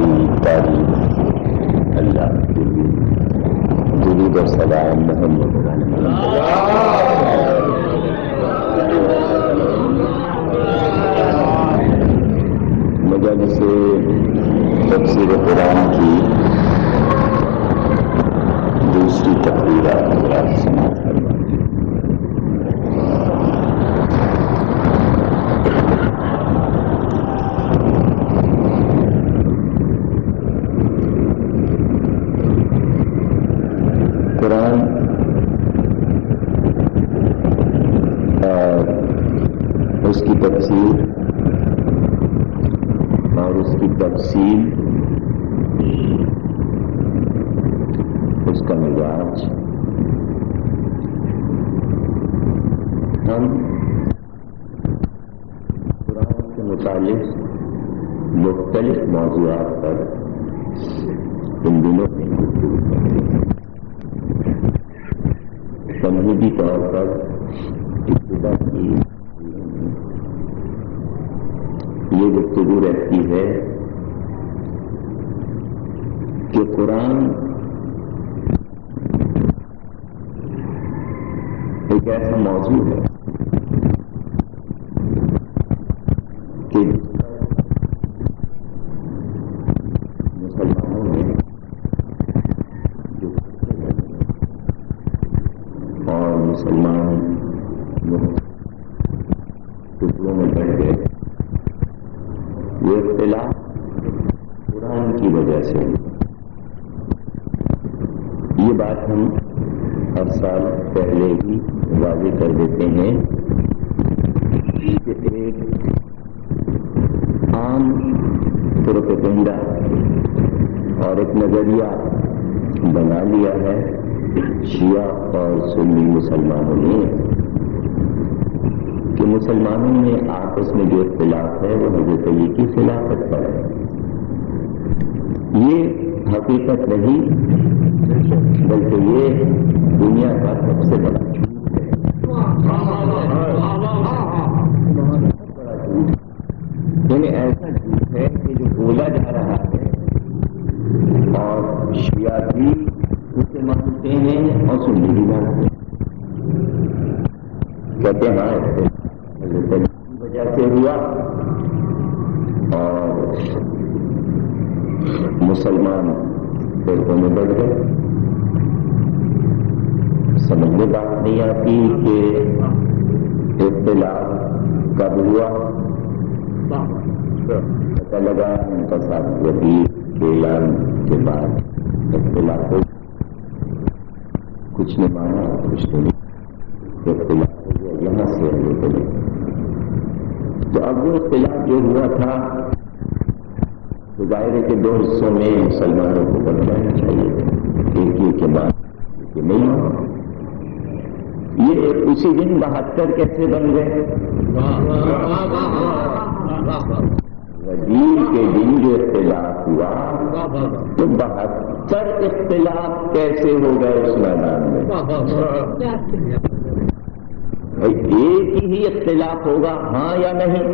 ساری تعریف اللہ کے لیے، درود و سلام محمد مجلس تفسیر قرآن کی دوسری تقریر حضرات سماعت فرمائیں۔ قرآن اور اس کی تفسیر اور اس کی تفصیل، اس کا مزاج، ہم قرآن کے متعلق مختلف موضوعات پر ان دنوں میں گفتگو کرتے ہیں۔ تمہیدی طور پر ابتدا کی یہ گفتگو رہتی ہے کہ قرآن ایک ایسا موضوع ہے کہ مسلمانوں نے اور مسلمان ٹکڑوں میں بڑھ گئے، یہ اختلاف قرآن کی وجہ سے ہوئی۔ یہ بات ہم ہر سال پہلے ہی واضح کر دیتے ہیں کہ ایک عام پروپیگنڈا اور ایک نظریہ بنا لیا ہے شیعہ اور سنی مسلمانوں نے کہ مسلمانوں میں آپس میں جو اختلاف ہے وہ حضرت علی کی خلافت پر ہے۔ یہ حقیقت نہیں بلکہ یہ دنیا کا سب سے بڑا جھوٹ ہے۔ یعنی ایسا جھوٹ ہے کہ جو بولا جا رہا ہے اور شیعہ بھی اسے مانتے ہیں اور سنی بھی مانتے ہیں، کہتے ہیں ہاں حضرت علی کی وجہ سے ہوا اور مسلمان فرقوں میں بڑھ گئے۔ سمجھ میں بات نہیں آتی کہ اختلاف کب ہوا۔ پتہ لگا ان کا ساتھ وزیر کے اعلان کے بعد اختلاف ہو، کچھ نے مانا کچھ نے نہیں، اختلاف ہو گیا یہاں سے آگے چلے۔ تو اب وہ اختلاف جو ہوا تھا تو ظاہر ہے کہ دو حصوں میں مسلمانوں کو بن جانا چاہیے، ایک یہ کے بعد کہ نہیں۔ یہ اسی دن 72 کیسے بن گئے؟ وزیر کے دن جو اختلاف ہوا تو 72 اختلاف کیسے ہو گئے اس میدان میں؟ ایک ہی اختلاف ہوگا ہاں یا نہیں؟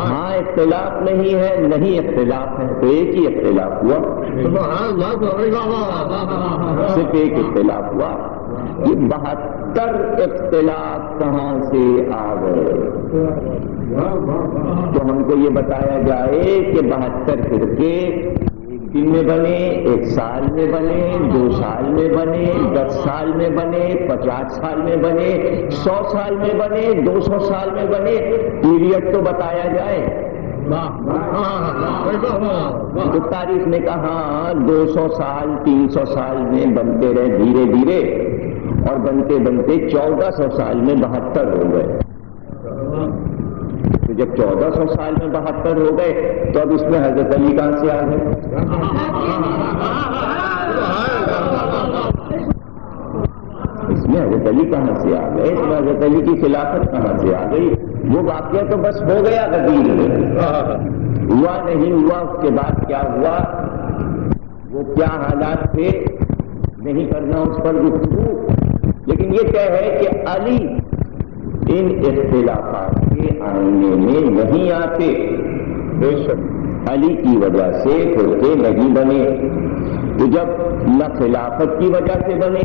ہاں اختلاف نہیں ہے، نہیں اختلاف ہے، تو ایک ہی اختلاف ہوا، صرف ایک اختلاف ہوا۔ یہ 72 اختلاف کہاں سے آ گئے؟ تو ہم کو یہ بتایا جائے کہ 72 فرقے ایک دن میں بنے، ایک سال میں بنے، 2 سال میں بنے، 10 سال میں بنے، 50 سال میں بنے، 100 سال میں بنے، 200 سال میں بنے، پیریڈ تو بتایا جائے۔ تو تاریخ نے کہا 200 سال 300 سال میں بنتے رہے دھیرے دھیرے، اور بنتے بنتے 1400 سال میں 72 ہو گئے۔ تو جب 1400 سال میں 72 ہو گئے تو اب اس میں حضرت علی کہاں سے آ گئے؟ اس میں حضرت علی کہاں سے آ گئے؟ اس میں حضرت علی کی خلافت کہاں سے آ گئی؟ وہ واقعہ تو بس ہو گیا غدیر میں، ہوا نہیں ہوا، اس کے بعد کیا ہوا، وہ کیا حالات تھے، نہیں کرنا اس پر گفتگو۔ لیکن یہ طے ہے کہ علی ان اختلافات کے آئینے میں نہیں آتے، بے شک علی کی وجہ سے فرقے نہیں بنے. تو جب نہ خلافت کی وجہ سے بنے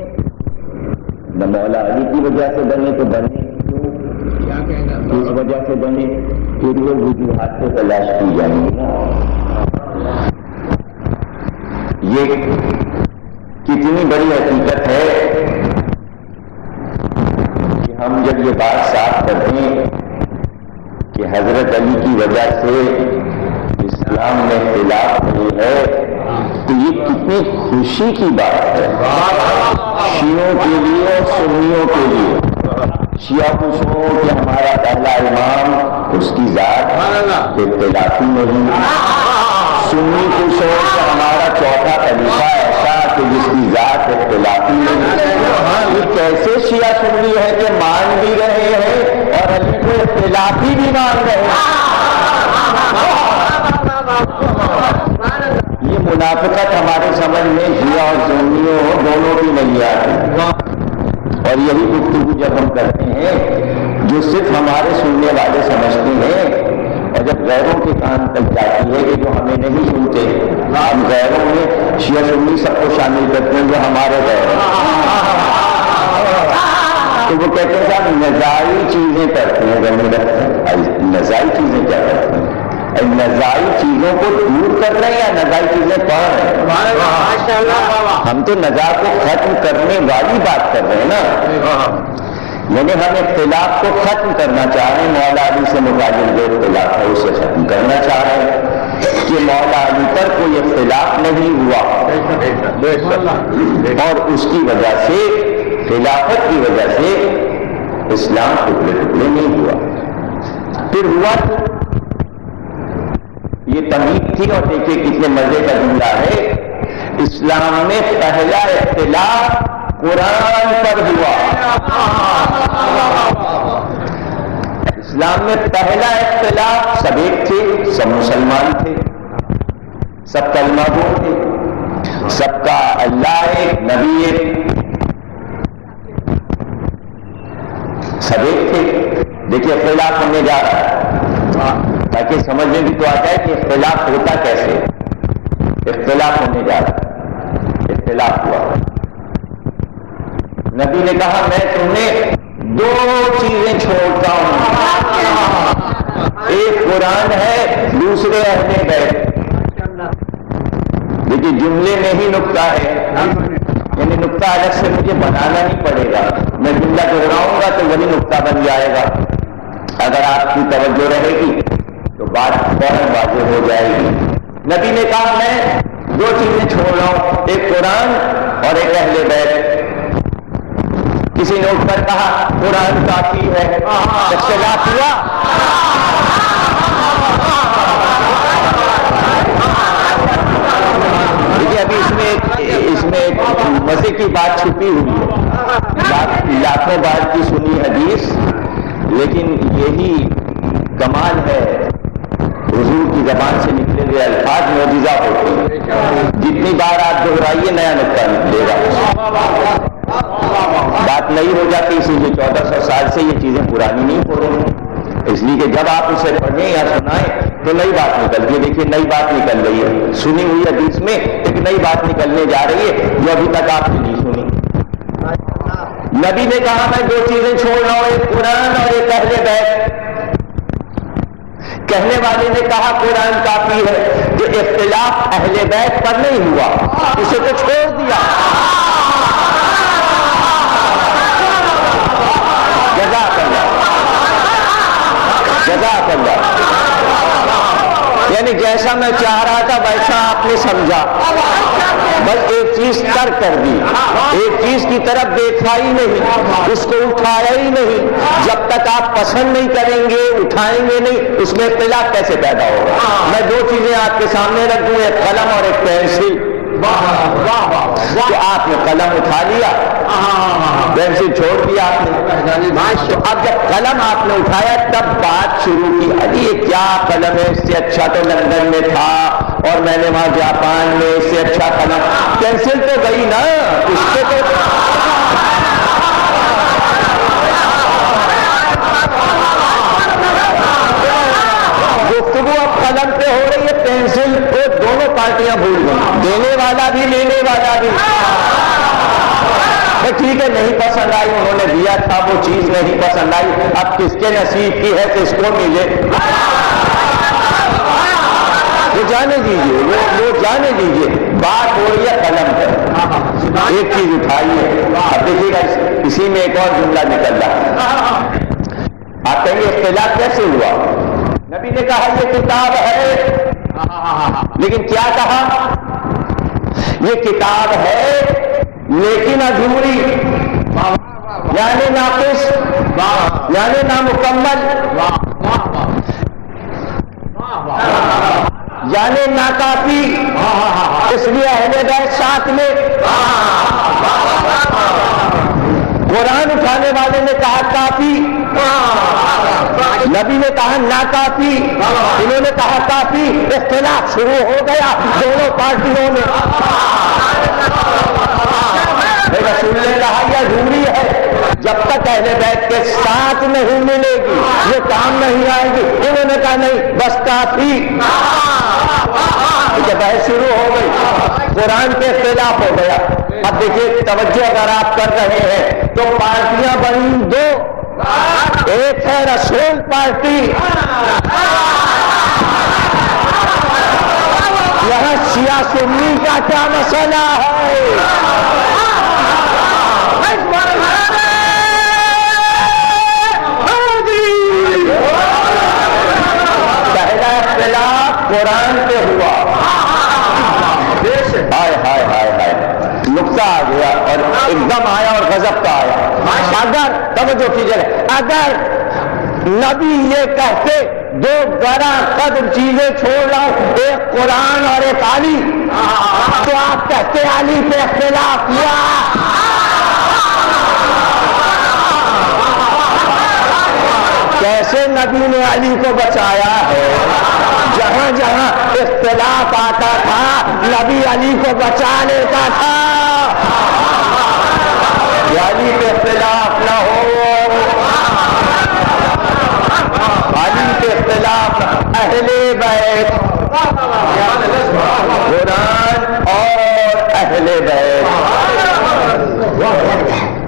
نہ مولا علی کی وجہ سے بنے تو بنے کیوں؟ اس وجہ سے بنے پھر وہ وجوہات سے تلاش کی جائیں گی نا. یہ کتنی بڑی حقیقت ہے کہ ہم جب یہ بات صاف کر دیں کہ حضرت علی کی وجہ سے اسلام میں اختلاف نہیں ہے تو یہ کتنی خوشی کی بات ہے شیعوں کے لیے اور سنیوں کے لیے. شیعہ خوش ہو کہ ہمارا پہلا امام اس کی ذات اختلافی نہیں. سنی خوش ہو کہ ہمارا چوتھا خلیفہ ایسا کہ جس کی ذات اختلافی نہیں. یہ کیسے شیعہ سنی ہے کہ مان بھی رہے ہیں اور علی کو اختلافی بھی مان رہے ہیں. یہ منافقت ہمارے سمجھ میں شیعہ اور سنیوں دونوں کی نہیں آتی. اور یہی گفتگو جب ہم کرتے ہیں جو صرف ہمارے سننے والے سمجھتے ہیں اور جب غیروں کے کان تک جاتی ہے کہ جو ہمیں نہیں سنتے ہم غیروں میں شیعہ سنی سب کو شامل کرتے ہیں جو ہمارے غیر تو وہ کہتے ہیں صاحب نزاعی چیزیں کرتے ہیں. نزاعی چیزیں کیا کرتے ہیں؟ نزاعی چیزوں کو دور کر رہے ہیں یا نزاعی چیزیں پڑھ رہے ہیں؟ ہم تو نزاع کو ختم کرنے والی بات کر رہے ہیں نا. یعنی ہم اختلاف کو ختم کرنا چاہ رہے ہیں. مولا علی سے متعلق جو اختلاف ہے اسے ختم کرنا چاہ رہے ہیں کہ مولا علی پر کوئی اختلاف نہیں ہوا اور اس کی وجہ سے خلافت کی وجہ سے اسلام ٹکڑے ٹکڑے نہیں ہوا. پھر ہوا تو یہ تمہید تھی. اور دیکھیے کتنے مزے کا جملہ ہے. اسلام میں پہلا اختلاف قرآن پر ہوا. اسلام میں پہلا اختلاف سب ایک تھے, سب مسلمان تھے, سب کلمہ گو تھے, سب کا اللہ ایک, نبی ایک, سب ایک تھے. دیکھیے اختلاف ہونے جا رہا ہے تاکہ سمجھنے بھی تو آ جائے کہ اختلاف ہوتا کیسے. اختلاف ہونے جا رہا ہے. اختلاف ہوا. نبی نے کہا میں تمہیں دو چیزیں چھوڑتا ہوں, ایک قرآن ہے, دوسرے اہل بیت. لیکن جملے میں ہی نقطہ ہے, یعنی نقطہ الگ سے مجھے بنانا نہیں پڑے گا. میں جملہ دہراؤں گا تو وہی نقطہ بن جائے گا. اگر آپ کی توجہ رہے گی تو بات فوراً واضح ہو جائے گی. نبی نے کہا میں دو چیزیں چھوڑ رہا ہوں, ایک قرآن اور ایک اہل بیت. کسی نے اٹھ کر کہا قرآن کافی ہے. اختلاف ہوا. دیکھیے ابھی اس میں ایک مزے کی بات چھپی ہوئی ہے. لاکھوں بار کی سنی حدیث, لیکن یہی کمال ہے حضور کی زبان سے نکلے ہوئے الفاظ معجزہ ہوتے ہیں. جتنی بار آپ دہرائیے نیا نقطہ نکلے گا. بات نئی ہو جاتی, اسی لیے 1400 سال سے یہ چیزیں پرانی نہیں ہو رہی, اس لیے کہ جب آپ اسے پڑھیں یا سنائیں تو نئی بات نکلتی ہے. دیکھیے نئی بات نکل رہی ہے. سنی ہوئی حدیث میں ایک نئی بات نکلنے جا رہی ہے جو ابھی تک آپ نے نہیں سنی. نبی نے کہا میں دو چیزیں چھوڑ رہا ہوں, ایک قرآن اور ایک اہل بیت. کہنے والے نے کہا قرآن کافی ہے. جو اختلاف اہل بیت پر نہیں ہوا اسے تو چھوڑ دیا. جزاک اللہ, جزاک اللہ. یعنی جیسا میں چاہ رہا تھا ویسا آپ نے سمجھا, بس ایک چیز ترک کر دی, ایک چیز کی طرف دیکھا ہی نہیں, اس کو اٹھایا ہی نہیں. جب تک آپ پسند نہیں کریں گے, اٹھائیں گے نہیں, اس میں اختلاف کیسے پیدا ہوگا. میں دو چیزیں آپ کے سامنے رکھ دوں, ایک قلم اور ایک پینسل. تو آپ نے قلم اٹھا لیا, پینسل چھوڑ دیا آپ نے. تو اب جب قلم آپ نے اٹھایا تب بات شروع کی. ابھی یہ کیا قلم ہے, اس سے اچھا تو لندن میں تھا اور میں نے وہاں جاپان میں, اس سے اچھا قلم. پینسل تو گئی نا, اس سے تو گفتگو اب قلم پہ ہو رہی ہے, پینسل دینے والا بھی لینے والا بھی. ٹھیک ہے نہیں پسند آئی, انہوں نے دیا تھا وہ چیز نہیں پسند آئی, اب کس کے نصیب کی ہے کس کو ملے, وہ جانے دیجیے, وہ جانے دیجیے. بات ہو رہی ہے قلم پر, ایک چیز اٹھائی ہے. اب دیکھیے گا اسی میں ایک اور جملہ نکل رہا. آپ کہیں گے اختلاف کیسے ہوا؟ نبی نے کہا یہ کتاب ہے, لیکن کیا کہا؟ یہ کتاب ہے لیکن ادھوری, یعنی ناقص, یعنی نامکمل, یعنی ناکافی. اس لیے اہل بیت ساتھ میں. قرآن اٹھانے والے نے کہا کافی, نبی نے کہا ناکافی, انہوں نے کہا کافی. اختلاف شروع ہو گیا دونوں پارٹیوں میں. رسول نے کہا یہ ضروری ہے, جب تک اہل بیت کے ساتھ نہیں ملے گی یہ کام نہیں آئے گی. انہوں نے کہا نہیں بس کافی. بحث شروع ہو گئی, قرآن کے اختلاف ہو گیا. اب دیکھیے توجہ اگر آپ کر رہے ہیں تو پارٹیاں بنی دو, ایک ہے رسول پارٹی, یہاں شیعہ سنی کا کیا مسئلہ ہے؟ پہلا اختلاف قرآن پہ ہوا. ہائے ہائے ہائے ہائے, نقطہ آ گیا اور ایک دم آیا اور غضب کا آیا. اگر توجہ کیجیے, اگر نبی یہ کہتے دو گرا قدر چیزیں چھوڑ لاؤ, ایک قرآن اور ایک علی, تو آپ کہتے علی پہ اختلاف ہوا. کیسے نبی نے علی کو بچایا ہے؟ جہاں جہاں اختلاف آتا تھا نبی علی کو بچا لیتا تھا. علی پہ اختلاف نہ ہو, علی پہ اختلاف. اہل بیت, قرآن اور اہل بیت.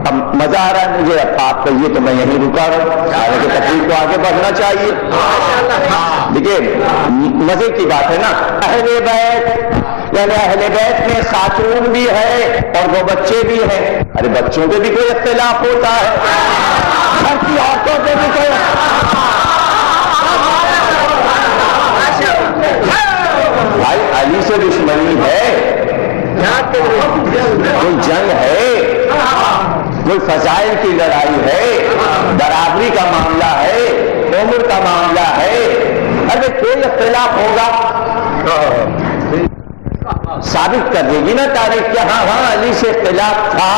اب مزہ آ رہا ہے مجھے آپ کا, یہ تو میں یہیں رکا ہوں, حالانکہ تقریر کو آگے بڑھنا چاہیے. دیکھیے مزے کی بات ہے نا, اہل بیت یعنی اہل بیت میں خاتون بھی ہے اور وہ بچے بھی ہیں. ارے بچوں پہ بھی کوئی اختلاف ہوتا ہے, گھر کی عورتوں پہ بھی کوئی. بھائی علی سے دشمنی ہے, کوئی جنگ ہے, کوئی فضائل کی لڑائی ہے, برابری کا معاملہ ہے, عمر کا معاملہ ہے. اگر کوئی اختلاف ہوگا ثابت کر دے گی نا تاریخ کہ ہاں ہاں علی سے اختلاف تھا,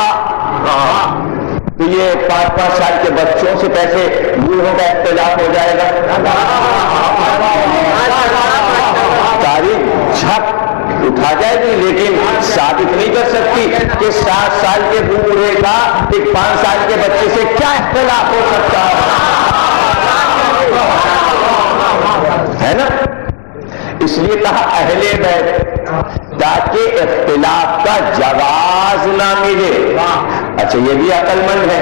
تو یہ 5-5 سال کے بچوں سے کیسے بوڑھوں کا اختلاف ہو جائے گا؟ تاریخ چھپ اٹھا جائے گی لیکن ثابت نہیں کر سکتی کہ 7 سال کے بوڑھے کا ایک 5 سال کے بچے سے کیا اختلاف ہو سکتا ہے نا. اس لیے کہا اہل بیت تاکہ اختلاف کا جواز نہ ملے. اچھا یہ بھی عقل مند ہے,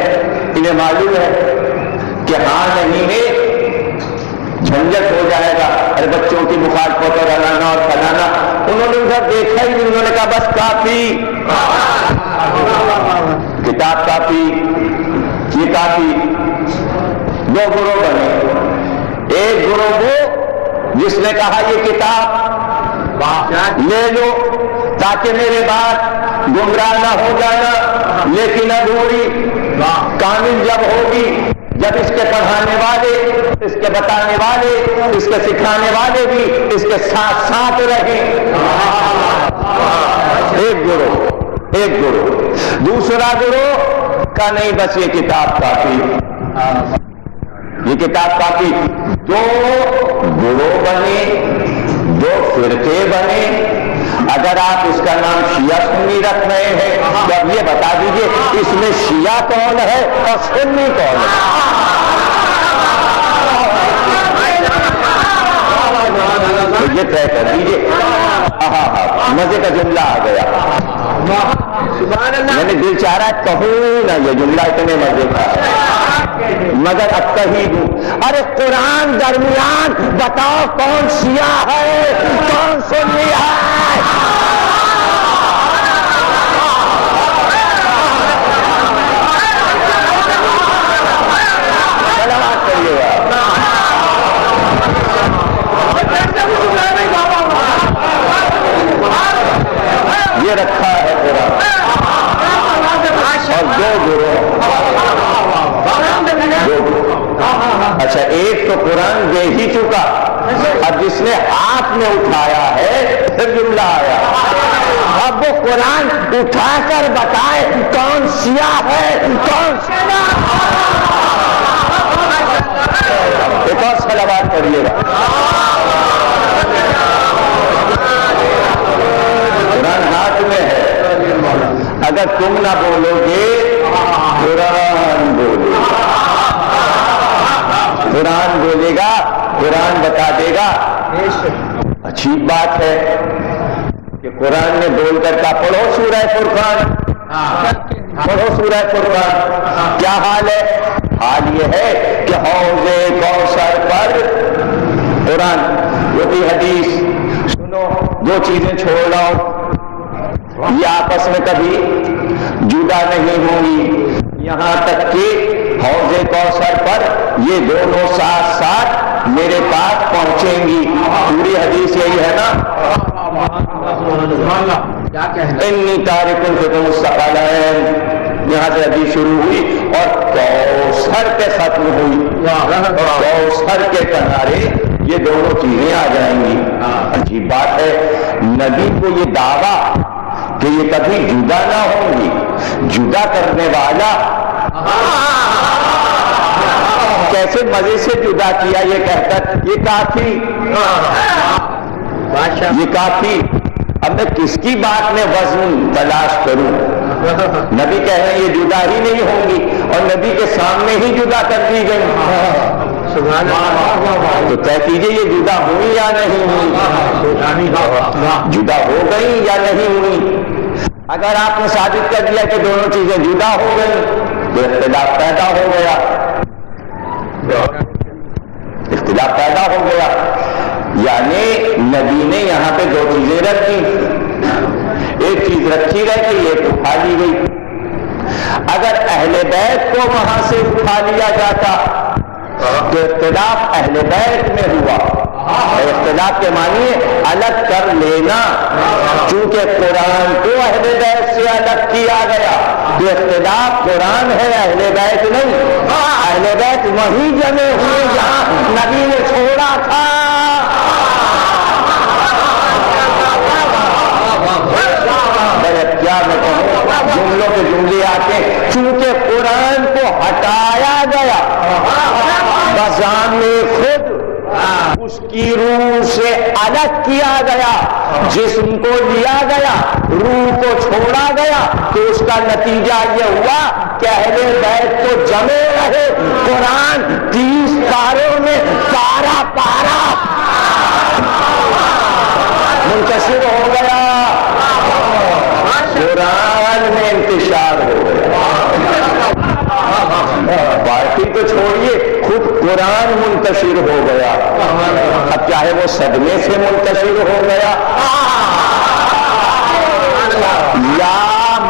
انہیں معلوم ہے کہ ہاں نہیں ہے جھنجٹ ہو جائے گا, ارے بچوں کی مخالفت اور ہلانا اور پھلانا. انہوں نے ادھر دیکھا ہی نہیں, انہوں نے کہا بس کافی, کتاب کافی, یہ کافی. 2 گروہ بنے, ایک گروہ وہ جس نے کہا یہ کتاب لے لو تاکہ میرے بات گمراہ نہ ہو جانا, لیکن ادھوری, کامل جب ہوگی جب اس کے پڑھانے والے, اس کے بتانے والے, اس کے سکھانے والے بھی اس کے ساتھ ساتھ رہیں. ایک گروہ. دوسرا گروہ کا نہیں بس یہ کتاب کافی, یہ کتاب کافی. 2 گروہ بنے, 2 فرقے بنے. اگر آپ اس کا نام شیعہ سنی رکھ رہے ہیں تو اب یہ بتا دیجئے اس میں شیعہ کون ہے اور سنی کون ہے؟ تو یہ طے کر دیجئے. مزے کا جملہ آ گیا. میں نے دل چاہ رہا کہوں نہ یہ جملہ اتنے مزے کا ہے مگر اب کہی دوں. ارے قرآن درمیان بتاؤ کون سیاہ ہے کون سنی ہے؟ سلامات کریے گا. یہ رکھا ہے قرآن اور دو گروہ. اچھا ایک تو قرآن دے ہی چکا, اب جس نے ہاتھ میں اٹھایا ہے پھر جملہ آیا. اب وہ قرآن اٹھا کر بتائے کون سیاہ ہے کون سیاہ. ایک اور صلوات کریے گا. قرآن ہاتھ میں ہے, اگر تم نہ بولو گے قرآن بولے گا. قرآن بولے گا, قرآن بتا دے گا. اچھی بات ہے کہ قرآن نے بول کر کہا پڑھو سورہ فرقان, پڑھو سورہ فرقان. کیا حال ہے؟ حال یہ ہے کہ حوض کوثر پر قرآن وہی حدیث سنو, دو چیزیں چھوڑ لاؤ, یہ آپس میں کبھی جدا نہیں ہوں گی, یہاں تک کہ حوض کوثر پر یہ دونوں ساتھ ساتھ میرے پاس پہنچیں گی. پوری حدیث یہی ہے نا, انی تارک لکم الثقلین, یہاں سے حدیث شروع ہوئی اور کوثر پہ ختم ہوئی. کوثر کے کنارے یہ دونوں چیزیں آ جائیں گی. عجیب بات ہے, نبی کو یہ دعویٰ کہ یہ کبھی جدا نہ ہوں گی, جدا کرنے والا کیسے مزے سے جدا کیا یہ کہہ کر یہ کافی, یہ کافی. اب میں کس کی بات میں وزن تلاش کروں؟ نبی کہہ رہے ہیں یہ جدا ہی نہیں ہوں گی اور نبی کے سامنے ہی جدا کر دی گئی. تو طے کیجیے یہ جدا ہوئی یا نہیں ہوئی, جدا ہو گئی یا نہیں ہوئی. اگر آپ نے ثابت کر دیا کہ دونوں چیزیں جدا ہو گئی تو اختلاف پیدا ہو گیا, اختلاف پیدا ہو گیا. یعنی نبی نے یہاں پہ دو چیزیں رکھی, ایک چیز رکھی گئی کہ یہ اٹھا لی گئی. اگر اہل بیت کو وہاں سے اٹھا لیا جاتا تو اختلاف اہل بیت میں ہوا. اختلاف کے معنی الگ کر لینا, چونکہ قرآن کو اہل بیت سے الگ کیا گیا تو اختلاف قرآن ہے اہل بیت نہیں. اہل بیت وہیں جمع ہوئے جہاں نبی نے چھوڑا تھا. کیا میں کہوں, جملوں کے جملے آتے چونکہ قرآن کو ہٹایا گیا بذات خود, اس کی روح سے الگ کیا گیا, جسم کو لیا گیا روح کو چھوڑا گیا, تو اس کا نتیجہ یہ ہوا کہ اہل بیت کو جمے رہے. قرآن 30 پاروں میں پارا پارا منتشر ہو گیا, قرآن میں انتشار ہو گیا. پارٹی تو چھوڑیے, خود قرآن منتشر ہو گیا. اب چاہے وہ صدمے سے منتشر ہو گیا یا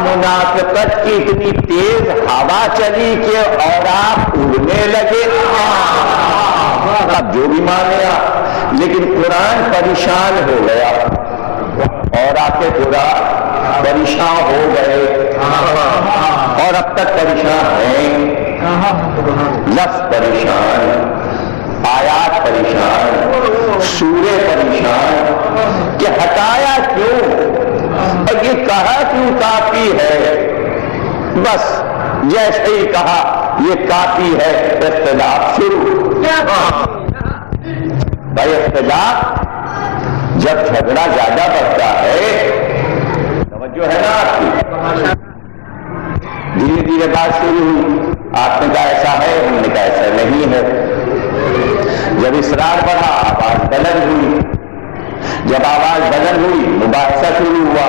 منافقت کی اتنی تیز ہوا چلی کہ اور آپ اڑنے لگے, اب جو بھی مانے آپ, لیکن قرآن پریشان ہو گیا اور آپ کے قرآن پریشان ہو گئے اور اب تک پریشان ہیں. لفظ پریشان, آیات پریشان, سورے پریشان کہ ہٹایا کیوں اور یہ کہا کیوں کافی ہے. بس جیسے ہی کہا یہ کافی ہے اختلاف شروع. بھائی اختلاف جب جھگڑا زیادہ بڑھتا ہے, توجہ ہے نا آپ کی, دھیرے دھیرے بات شروع ہوئی, آپ نے کہا ایسا ہے, ہم نے کہا ایسا نہیں ہے. جب اصرار بڑھا آواز بلند ہوئی, جب آواز بلند ہوئی مباحثہ شروع ہوا،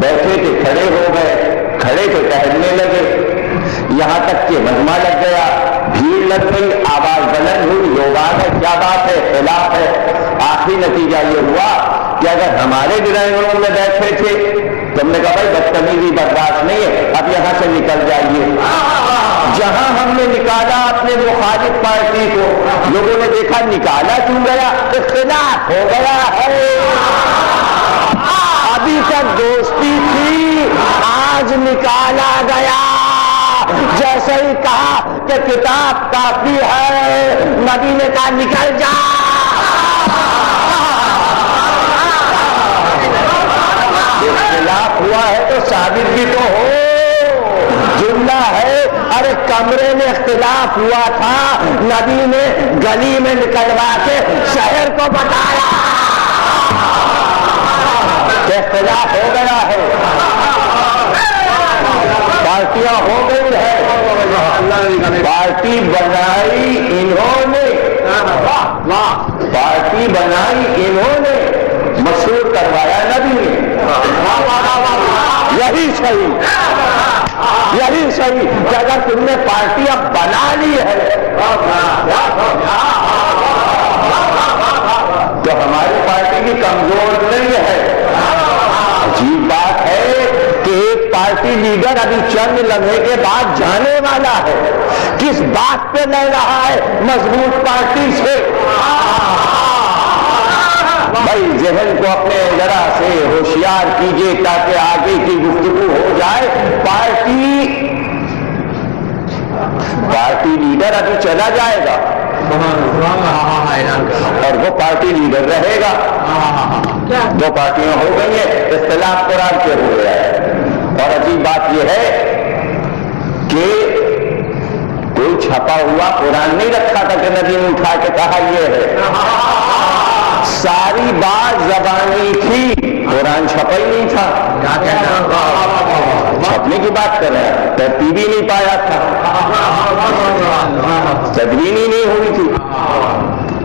بیٹھے تھے کھڑے ہو گئے، کھڑے تھے ٹہلنے لگے، یہاں تک کہ مجمع لگ گیا، بھیڑ لگ گئی، آواز بلند ہوئی، لوگ آ گئے، کیا بات ہے، خلاف ہے۔ آخری نتیجہ یہ ہوا کہ اگر ہمارے ڈرائنگ روم میں بیٹھے تھے تو ہم نے کہا بھائی بدتمیزی برداشت نہیں ہے، اب یہاں سے نکل جائیے۔ جہاں ہم نے نکالا اپنے مخالف پارٹی کو، لوگوں نے دیکھا نکالا کیوں گیا، اختلاف ہو گیا ہے، ابھی تک دوستی تھی، آج نکالا گیا۔ جیسے ہی کہا کہ کتاب کافی ہے، نبی نے کہا نکل جا۔ اختلاف ہوا ہے تو ثابت بھی تو ہو، جملہ ہے ارے کمرے میں اختلاف ہوا تھا، نبی نے گلی میں نکلوا کے شہر کو بتایا کہ اختلاف ہو گیا ہے، پارٹیاں ہو گئی ہے، پارٹی بنائی انہوں نے، پارٹی بنائی انہوں نے، مشہور کروایا نبی نے۔ یہی صحیح، یہی صحیح کہ اگر تم نے پارٹی اب بنا لی ہے تو ہماری پارٹی بھی کمزور نہیں ہے۔ عجیب بات ہے کہ ایک پارٹی لیڈر ابھی چند لمحے کے بعد جانے والا ہے، کس بات پہ لے رہا ہے، مضبوط پارٹی سے۔ بھائی ذہن کو اپنے ذرا سے ہوشیار کیجئے تاکہ آگے کی گفتگو ہو جائے۔ پارٹی لیڈر ابھی چلا جائے گا اور وہ پارٹی لیڈر رہے گا۔ دو پارٹیاں ہو گئی ہیں، اختلاف قرآن پہ ہو گیا ہے۔ اور عجیب بات یہ ہے کہ کوئی چھپا ہوا قرآن نہیں رکھا تھا کہ نبی نے اٹھا کے کہا یہ ہے، ساری بات زبانی تھی، قرآن چھپا ہی نہیں تھا۔ چھپنے کی بات کر رہے ہیں، ترتیب ہی نہیں پایا تھا، تدوین ہی نہیں ہوئی تھی،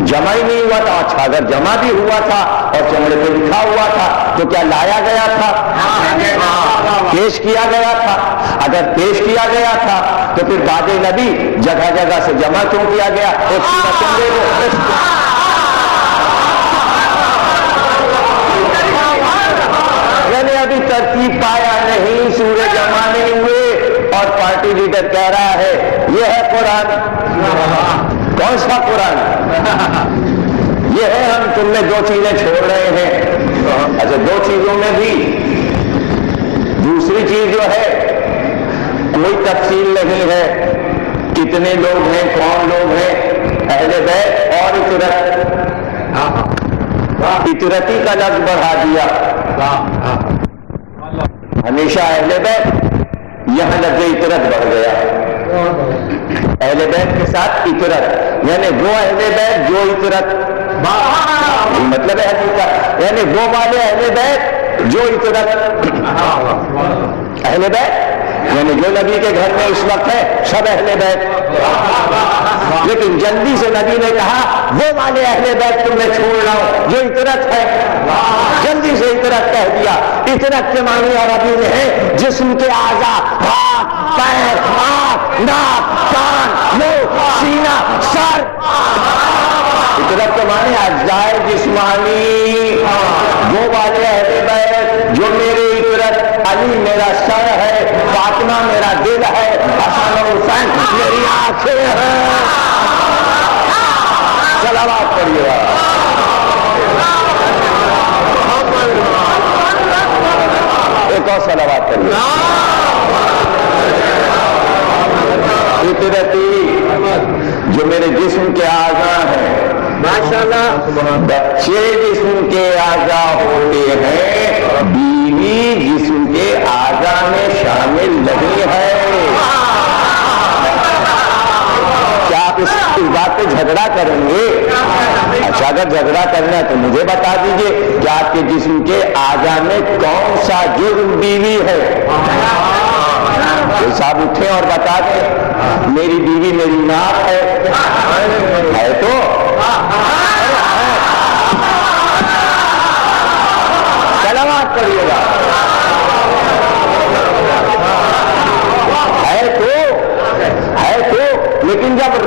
جمع ہی نہیں ہوا تھا۔ اچھا اگر جمع بھی ہوا تھا اور چمڑے پہ لکھا ہوا تھا تو کیا لایا گیا تھا، پیش کیا گیا تھا؟ اگر پیش کیا گیا تھا تو پھر بعد نبی جگہ جگہ سے جمع کیوں کیا گیا؟ ایک سورہ چمڑے کو ابھی ترتیب پایا نہیں، سورہ جمع نہیں ہوئے اور پارٹی لیڈر کہہ رہا ہے یہ ہے قرآن۔ کون سا قرآن؟ یہ ہے ہم تم نے دو چیزیں چھوڑ رہے ہیں۔ اچھا دو چیزوں میں بھی دوسری چیز جو ہے کوئی تفصیل نہیں ہے، کتنے لوگ ہیں، کون لوگ ہیں، اہل بیت اور اطرتی کا لفظ بڑھا دیا۔ ہمیشہ اہل بیت، یہاں لفظ اطرت بڑھ گیا، اہل بیت کے ساتھ اطرت، یعنی وہ اہل بیت جو اطرت، مطلب ہے حقیقت، یعنی وہ والے اہل بیت جو اطرت، اہل بیت یعنی جو نبی کے گھر میں اس وقت ہے سب اہل بیت، لیکن جلدی سے نبی نے کہا وہ والے اہل بیت تم نے چھوڑ لاؤ جو اطرت ہے، جلدی سے اطرت کہہ دیا۔ اطرت کے معنی عربی میں ہے جسم کے اعضاء، ہاتھ، پیر، آنکھ، ناک، کان، منہ، سینہ، سر، اطرت کے معنی اجزاء جسمانی، وہ والے اہل بیت جو میرے اطرت، علی میرا سر ہے، فاطمہ میرا دل ہے، حسن اور حسین میری آنکھیں ہیں۔ صلوات پڑھیے گا، ایک اور صلوات پڑھیے۔ اطرتی جو میرے جسم کے اعضاء ہیں، ماشاءاللہ بچے جسم کے اعضاء ہوتے ہیں، بیوی جسم کے اعضاء میں شامل نہیں ہے۔ کیا آپ اس بات پہ جھگڑا کریں گے؟ اچھا اگر جھگڑا کرنا ہے تو مجھے بتا دیجئے کہ آپ کے جسم کے اعضاء میں کون سا جرم بیوی ہے؟ صاحب اٹھیں اور بتا دیں میری بیوی میری ناک ہے، تو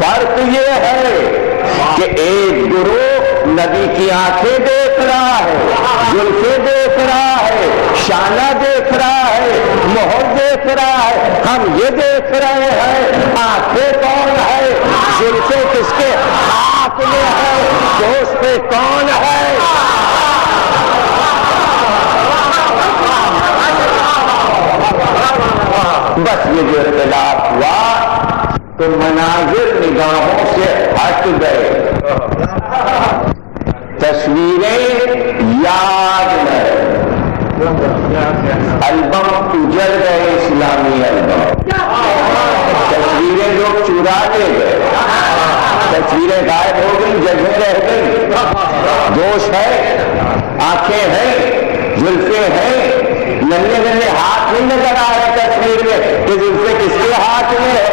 فرق یہ ہے کہ ایک گروہ نبی کی آنکھیں دیکھ رہا ہے، زلفیں دیکھ رہا ہے، شانہ دیکھ رہا ہے، مہر دیکھ رہا ہے، ہم یہ دیکھ رہے ہیں آنکھیں کون ہے، زلفیں کس کے ہاتھ میں ہے، دوست پہ کون ہے۔ بس یہ جو اختلاف ہوا تو مناظر نگاہوں سے ہٹ گئے، تصویریں یاد نہ رہی، البم اجڑ گئے، اسلامی البم، تصویریں لوگ چرا لے گئے، تصویریں غائب ہو گئی، جگہیں رہ گئی، دوش ہے، آنکھیں ہیں، زلفیں ہیں، ننھے ننھے ہاتھ نہیں نظر آ رہے تصویر میں کہ زلفیں کس کے ہاتھ میں ہے،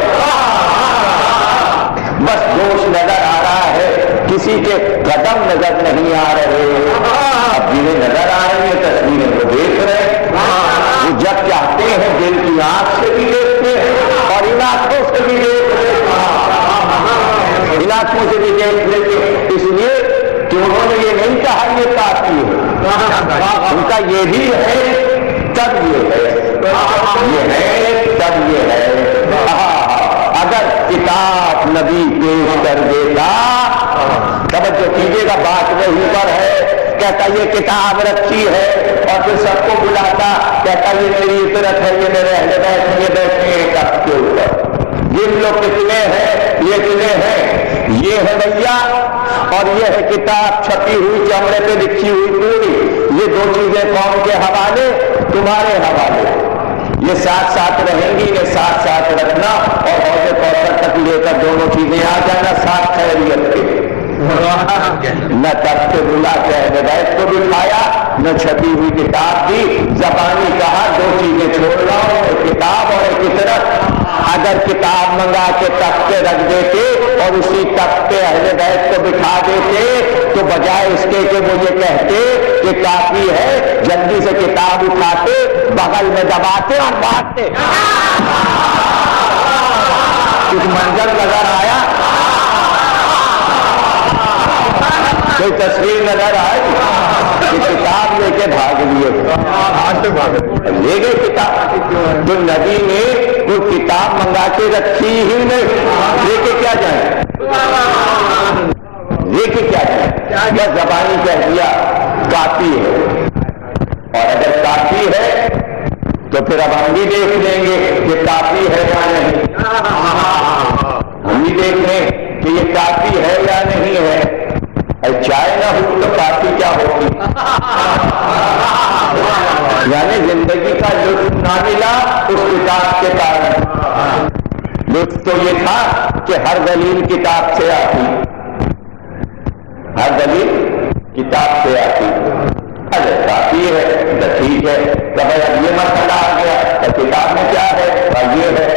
بس دوش نظر آ رہا ہے، کسی کے قدم نظر نہیں آ رہے، اب جنہیں نظر آ رہی ہے تصویریں وہ دیکھ رہے، وہ جب چاہتے ہیں دل کی آنکھ سے بھی دیکھتے ہیں اور ان آنکھوں سے بھی دیکھ لیتے، ان آنکھوں سے بھی دیکھ لیتے، اس لیے کہ انہوں نے یہ نہیں کہا یہ کافی ہے، ان کا یہ بھی ہے تب یہ ہے، یہ ہے تب یہ ہے۔ اگر کتاب نبی پیش کر دیتا، توجہ کیجیے گا بات وہی پر ہے، کہتا یہ کتاب رکھی ہے اور پھر سب کو بلاتا، کہتا یہ میری عطرت ہے، یہ میرے اہل بیت ہیں، یہ بیٹھے ہیں تخت کے اوپر، یہ لوگ کتنے ہیں، یہ کتنے ہیں، یہ ہے بھیا اور یہ ہے کتاب چھپی ہوئی چمڑے پہ لکھی ہوئی پوری، یہ دو چیزیں قوم کے حوالے تمہارے حوالے، یہ ساتھ ساتھ رہیں گی، یہ ساتھ ساتھ رکھنا اور حوض کوثر تک لے کر دونوں چیزیں آ جانا ساتھ خیریت کے، نہ تخت پہ بلا کے اہل بیت کو بٹھایا، نہ چھپی ہوئی کتاب دی، زبانی کہا دو چیزیں چھوڑ رہا ہوں، ایک کتاب اور ایک عطرت۔ اگر کتاب منگا کے تخت پہ رکھ دیتے اور اسی تخت پہ اہل بیت کو بٹھا دیتے تو بجائے اس کے کہ وہ یہ کہتے کہ کافی ہے، جلدی سے کتاب اٹھاتے، بغل میں دباتے اور بانٹتے۔ کچھ منظر نظر آیا، کوئی تصویر نظر آئی کہ کتاب لے کے بھاگ لیے، لے گئے کتاب، تو نبی نے وہ کتاب منگا کے رکھی ہی نہیں، لے کے کیا جائیں، لے کے کیا جائیں، یا زبانی کہہ دیا کافی ہے، اور اگر کافی ہے تو پھر اب ہم بھی دیکھ لیں گے کہ کافی ہے یا نہیں، ہم بھی دیکھ لیں کہ یہ کافی ہے یا نہیں ہے، چائے نہ ہو تو کافی کیا ہوگی، یعنی زندگی کا لطف نہ ملا اس کتاب کے کارن، لطف تو یہ تھا کہ ہر دلیل کتاب سے آتی، ہر دلیل کتاب سے آتی، اگر کافی ہے تو ٹھیک ہے، کہ بھائی اب یہ مسئلہ آ گیا تو کتاب میں کیا ہے، اور یہ ہے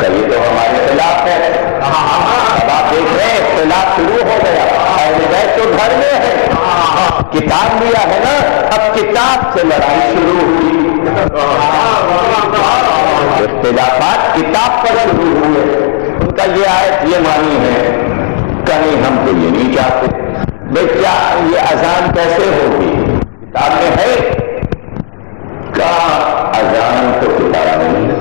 کہ یہ تو ہمارے خلاف ہے، اب آپ دیکھ رہے ہیں اختلاف شروع ہو گیا، اہل بیت تو گھر میں ہے، کتاب لیا ہے نا، اب کتاب سے لڑائی شروع ہوئی، اختلافات کتاب پر شروع ہوئے، ان کا یہ آیت یہ معنی ہے، کہیں ہم تو یہ نہیں چاہتے، بھئی کیا یہ اذان کیسے ہوگی، کتاب میں ہے، کہا اذان تو کتاب نہیں ہے،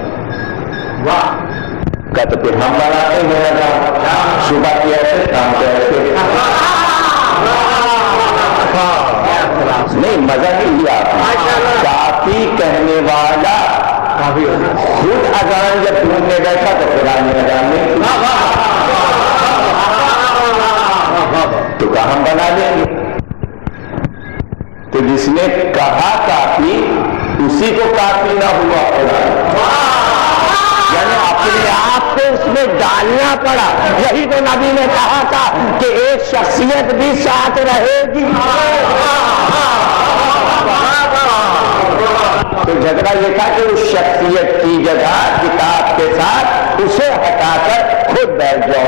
تو پھر ہم بناتے ہیں اذان، صبح کی ایسے شام کو ایسے، نہیں مزہ نہیں لیا، کافی کہنے والا خود اذان جب ڈھونڈنے بیٹھا تو قرآن میں اذان نہیں، تو کہاں ہم بنا لیں گے، تو جس نے کہا کافی اسی کو کافی نہ ہوا قرآن، یعنی اپنے آپ کو اس میں ڈالنا پڑا، یہی تو نبی نے کہا تھا کہ ایک شخصیت بھی ساتھ رہے گی، تو جھگڑا یہ تھا کہ اس شخصیت کی جگہ کتاب کے ساتھ اسے ہٹا کر خود بیٹھ جاؤ،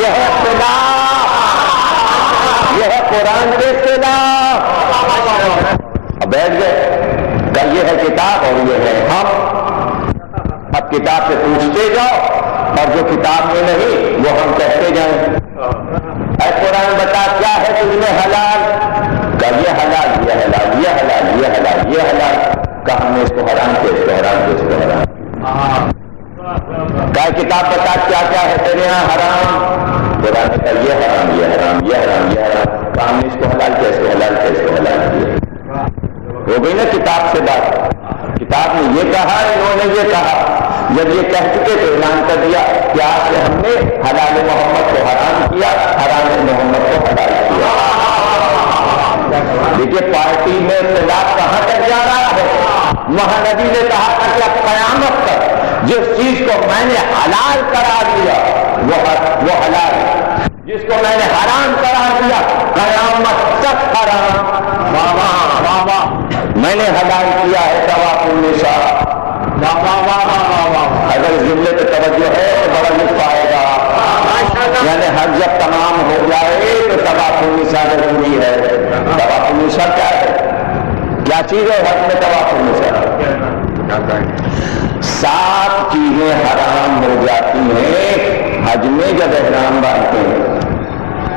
یہ ہے اختلاف، یہ ہے قرآن کے خلاف، اب بیٹھ گئے کہ یہ ہے کتاب اور یہ ہے ہم، اب کتاب سے پوچھتے جاؤ اور جو کتاب میں نہیں وہ ہم کہتے جائیں. اے قرآن بتا کیا ہے تجھ میں حلال؟ کہ یہ حلال یہ حلال یہ حلال یہ حلال یہ حلال. کہ ہم نے اس کو حرام کیا اس کو حرام کیا اس کو حرام. کہ کتاب بتا کیا کیا ہے تیرے یہاں حرام؟ قرآن نے کہا یہ حرام یہ حرام یہ حرام یہ حرام. کہ ہم نے اس کو حلال کیا اس کو حلال کیا اس کو حلال کیا. ہو گئی نا کتاب سے بات. کتاب نے یہ کہا انہوں نے یہ کہا. جب یہ کہہ چکے تو اعلان کر دیا کہ آج سے ہم نے حلال محمد کو حرام کیا حرام محمد کو حلال کیا. دیکھیے پارٹی میں اختلاف کہاں تک جا رہا ہے. مہانبی نے کہا تھا کہ اب قیامت تک جس چیز کو میں نے حلال قرار دیا وہ حلال ہے، جس کو میں نے حرام قرار دیا قیامت تک حرام. میں نے حلال کیا ہے طواف النساء. اگر جملے پہ توجہ ہے تو بڑا لطف آئے گا. یعنی حج جب تمام ہو جائے تو طواف النساء ضروری ہے. طواف النساء کیا ہے؟ کیا چیز ہے حج میں طواف النساء؟ 7 چیزیں حرام ہو جاتی ہیں حج میں جب احرام باندھتے ہیں.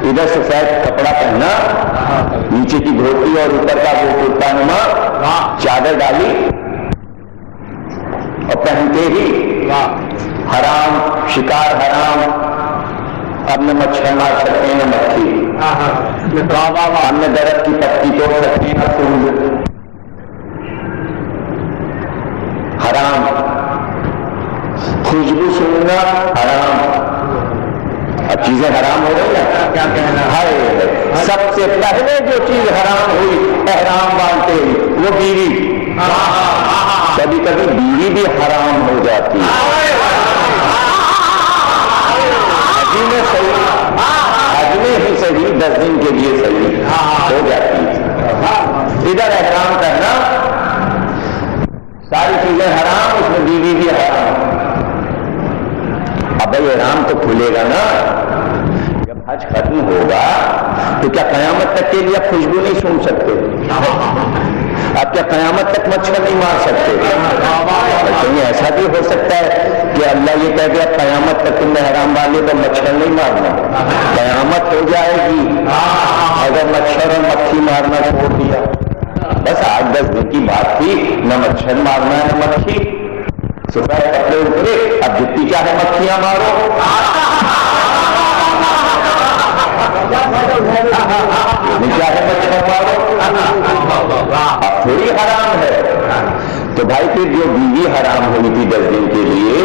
ادھر سے سفید کپڑا پہنا، نیچے کی دھوتی اور اوپر کا وہ کرتا نما چادر ڈالی اور پہنتے ہی حرام شکار حرام. اب نہ مچھر مار سکتے ہیں نہ مکھی. ہم نے درخت کی پتی توڑ سکتے ہیں نہ پھول. حرام. خوشبو سننا حرام. اب چیزیں حرام ہو رہی ہیں. کیا کہنا ہے؟ سب سے پہلے جو چیز حرام ہوئی احرام باندھتے ہی وہ بیوی. کبھی کبھی بیوی بھی حرام ہو جاتی ہے. حج میں صحیح حج میں ہی صحیح 10 دن کے لیے صحیح ہو جاتی ہے. ادھر احرام کرنا ساری چیزیں حرام اس میں بیوی بھی حرام. اب بھائی احرام تو کھلے گا نا جب حج ختم ہوگا تو کیا قیامت تک کے لیے آپ خوشبو نہیں سن سکتے؟ آپ کیا قیامت تک مچھر نہیں مار سکتے؟ کہیں ایسا بھی ہو سکتا ہے کہ اللہ یہ کہہ دے اب قیامت تک تم نے حرام باندھے تو مچھر نہیں مارنا. قیامت ہو جائے گی اگر مچھر اور مکھی مارنا چھوڑ دیا. بس 8-10 دن کی بات تھی. نہ مچھر مارنا ہے نہ مکھی. صبح کپڑے اترے اب جتنی چاہے مکھیاں مارو. چاہے مچھر مارو. اب تھوڑی حرام ہے. تو بھائی پھر جو بیوی حرام ہوئی تھی 10 دن کے لیے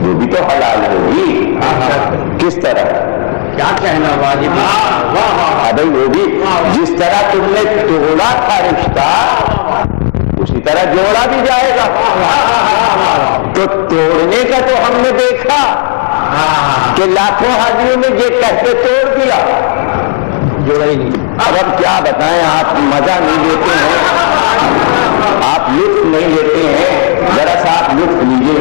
وہ بھی تو حلال ہوگی. کس طرح؟ کیا کہنا واجب؟ بھائی وہ بھی جس طرح تم نے توڑا تھا رشتہ اسی طرح جوڑا بھی جائے گا. تو توڑنے کا تو ہم نے دیکھا کہ لاکھوں حاجیوں نے یہ کہہ کے توڑ دیا جوڑا ہی نہیں. اب کیا بتائیں آپ مزہ نہیں لیتے ہیں آپ لطف نہیں لیتے ہیں. ذرا سا آپ لطف لیجیے.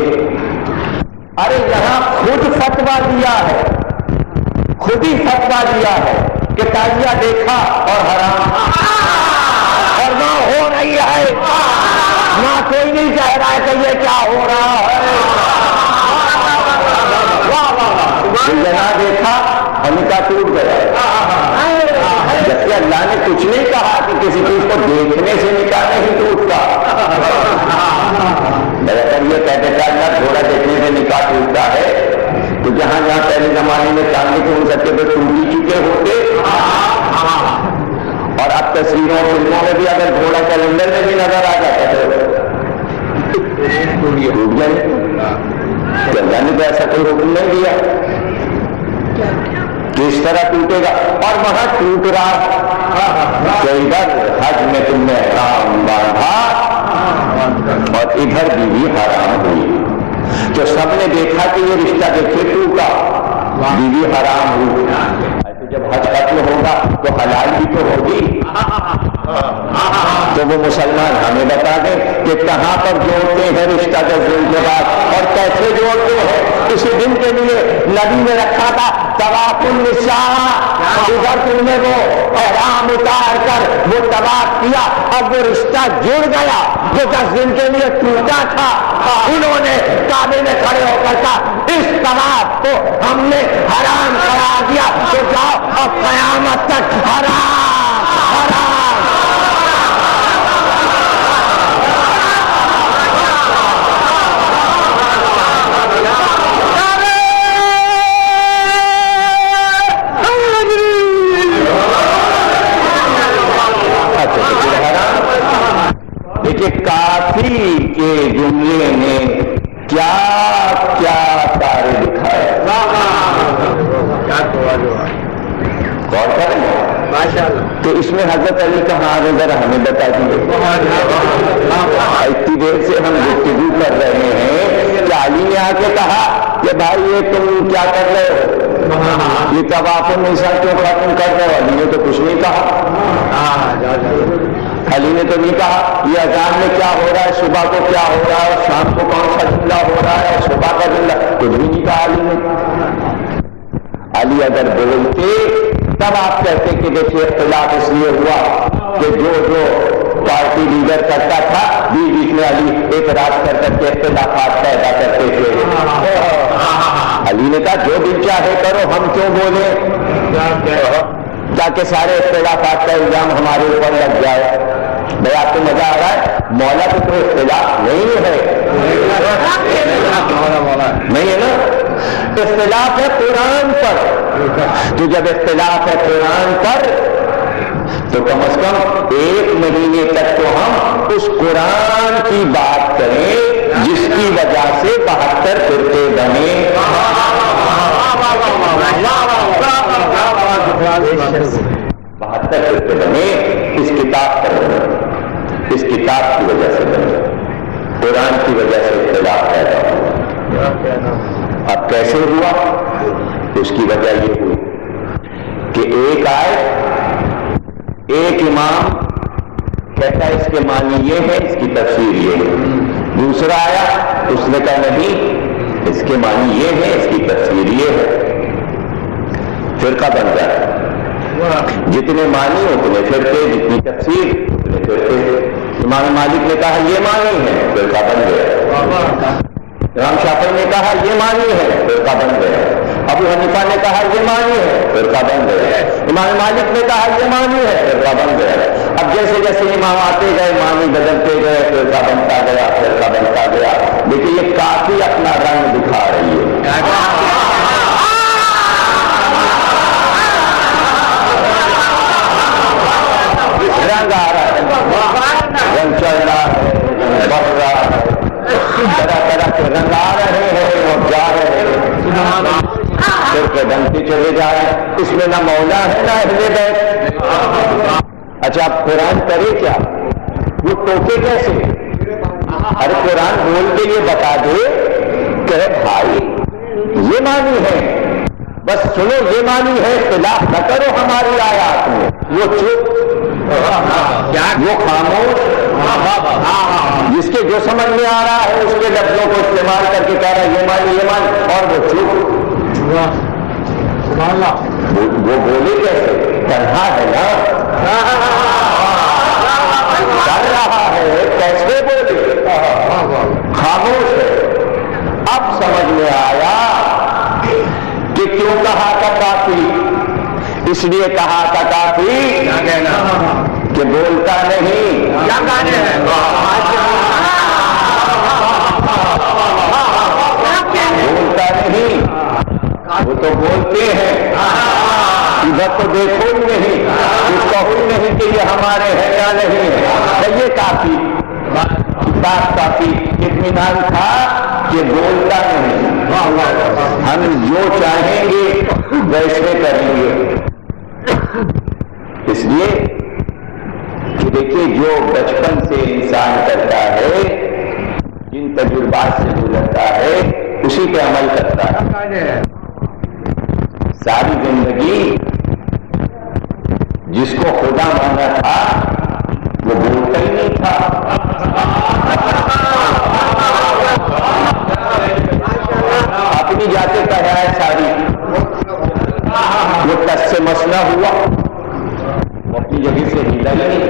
ارے یہاں خود فتویٰ دیا ہے خود ہی فتویٰ دیا ہے کہ تازیہ دیکھا اور حرام اور نہ ہو رہی ہے. نہ کوئی نہیں کہہ رہا ہے کہ یہ کیا ہو رہا ہے. نہ دیکھا اور نکاح ٹوٹ گیا. جبکہ اللہ نے کچھ نہیں کہا کہ کسی چیز کو دیکھنے سے نکاح نہیں ٹوٹتا. اگر یہ کہتے تھا اللہ گھوڑا دیکھنے سے نکاح ٹوٹتا ہے تو جہاں جہاں پہلے زمانے میں چاندی کے ان سکے پہ ٹوٹ ہی چکے ہوتے. اور اب تصویروں فلموں میں بھی اگر گھوڑا کیلنڈر میں بھی نظر آ جاتا ہے ٹوٹ گئے. کہ اللہ نے تو ایسا کوئی حکم نہیں دیا کہ اس طرح ٹوٹے گا. اور وہاں ٹوٹ رہا کہ ادھر حج میں تم نے احرام باندھا اور ادھر بیوی حرام ہوئی. تو سب نے دیکھا کہ یہ رشتہ دیکھے ٹوٹا بیوی حرام ہوئی. تو جب حج ختم ہوگا تو حلال بھی تو ہوگی. تو وہ مسلمان ہمیں بتا دیں کہ کہاں پر جوڑتے ہیں رشتہ 10 دن کے بعد اور کیسے جوڑتے ہیں. اسی دن کے لیے نبی نے رکھا تھا طواف النساء. ادھر تم نے وہ احرام اتار کر وہ طواف کیا اب وہ رشتہ جڑ گیا جو 10 دن کے لیے ٹوٹا تھا. انہوں نے کعبے میں کھڑے ہو کر کہا اس طواف کو ہم نے حرام قرار دیا تو جاؤ اور قیامت تک حرام حرام. دیکھیے کافی کے جملے نے کیا کیا تارے دکھائے. غور کریں تو اس میں حضرت علی کا حال ذرا ہمیں بتا دیجیے. اتنی دیر سے ہم گفتگو کر رہے ہیں کہ علی نے آ کے کہا کہ بھائی یہ تم کیا کر رہے ہو, یہ طواف النساء کیوں ختم کر رہے ہو؟ علی نے تو کچھ نہیں کہا. علی نے تو نہیں کہا یہ اذان میں کیا ہو رہا ہے, صبح کو کیا ہو رہا ہے, شام کو کون سا جملہ ہو رہا ہے, صبح کا جملہ, کچھ بھی نہیں کہا علی نے. علی اگر بولتے تب آپ کہتے کہ دیکھیے اختلاف اس لیے ہوا کہ جو پارٹی لیڈر کرتا تھا بیچ میں علی اعتراض کر کے اختلافات پیدا کرتے تھے. علی نے کہا جو دل چاہے کرو, ہم کیوں بولیں تاکہ سارے اختلافات کا الزام ہمارے اوپر لگ جائے. بھائی آپ کو مزہ آ رہا ہے, مولا تو کوئی اختلاف نہیں ہے, نہیں ہے نا, اختلاف ہے قرآن پر. تو جب اختلاف ہے قرآن پر تو کم از کم ایک مہینے تک تو ہم اس قرآن کی بات کریں جس کی وجہ سے 72 فرقے بنے. 72 فرقے بنے اس کتاب پر بنے, اس کتاب کی وجہ سے بنے, قرآن کی وجہ سے اختلاف پیدا ہوا. اب کیسے ہوا؟ اس کی وجہ یہ ہوئی کہ ایک آئے, ایک امام کہتا ہے اس کے معنی یہ ہے, اس کی تفسیر یہ ہے. دوسرا آیا, اس نے کہا نہیں اس کے معنی یہ ہے, اس کی تفسیر یہ ہے. فرقہ بن جائے, جتنے معنی اتنے فرقے, جتنی تفسیر اتنے فرقے. امام مالک نے کہا یہ معنی ہے, فرقہ بن گیا. امام شافعی نے کہا یہ معنی ہے, فرقہ بن گیا. ابو حنیفہ نے کہا یہ معنی ہے, فرقہ بن گیا. امام مالک نے کہا یہ معنی ہے, فرقہ بن گیا. اب جیسے جیسے امام آتے گئے معنی بدلتے گئے, فرقہ بنتا گیا, فرقہ بنتا گیا. لیکن یہ کافی اپنا رنگ دکھا رہی ہے. رنگ آ رہا ہے, رنگ چل رہا ہے, بڑھ رہا ہے, طرح طرح کے رنگ آ رہے ہیں اور جا رہے ہیں, فرقے بنتے چلے جا رہے ہیں. اس میں نہ مولا ہے نہ اہل بیت. اچھا اب قرآن کرے کیا, وہ ٹوکے کیسے؟ ارے قرآن بول کے یہ بتا دے کہ بھائی یہ معنی ہے, بس سنو یہ معنی ہے, اختلاف نہ کرو ہماری آیات میں. وہ چپ, وہ خاموش, جس کے جو سمجھ میں آ رہا ہے اس کے لفظوں کو استعمال کر کے کہہ رہا ہے یہ معنی یہ معنی, اور وہ چپ. وہ بولے کیسے؟ تنہا ہے نا, کر رہا ہے, کیسے بولے؟ خاموش ہے. اب سمجھ میں آیا کہ کیوں کہا تھا کافی. اس لیے کہا تھا کافی کہ بولتا نہیں. بولتا نہیں, وہ تو بولتے ہیں, ادھر تو دیکھو ہی نہیں, کچھ کہو ہی نہیں کہ یہ ہمارے ہیں یا نہیں ہے. یہ کافی بات, کافی اطمینان تھا کہ بولتا نہیں. ہم جو چاہیں گے ویسے کریں گے. اس لیے کہ دیکھیے جو بچپن سے انسان کرتا ہے, جن تجربات سے گزرتا ہے, اسی پہ عمل کرتا ہے. ساری زندگی جس کو خدا مانا تھا وہ بولتا ہی نہیں تھا. اپنی جاتے پڑھائے ساری, وہ ٹس سے مسئلہ ہوا, وہ اپنی جگہ سے ہلا ہی نہیں,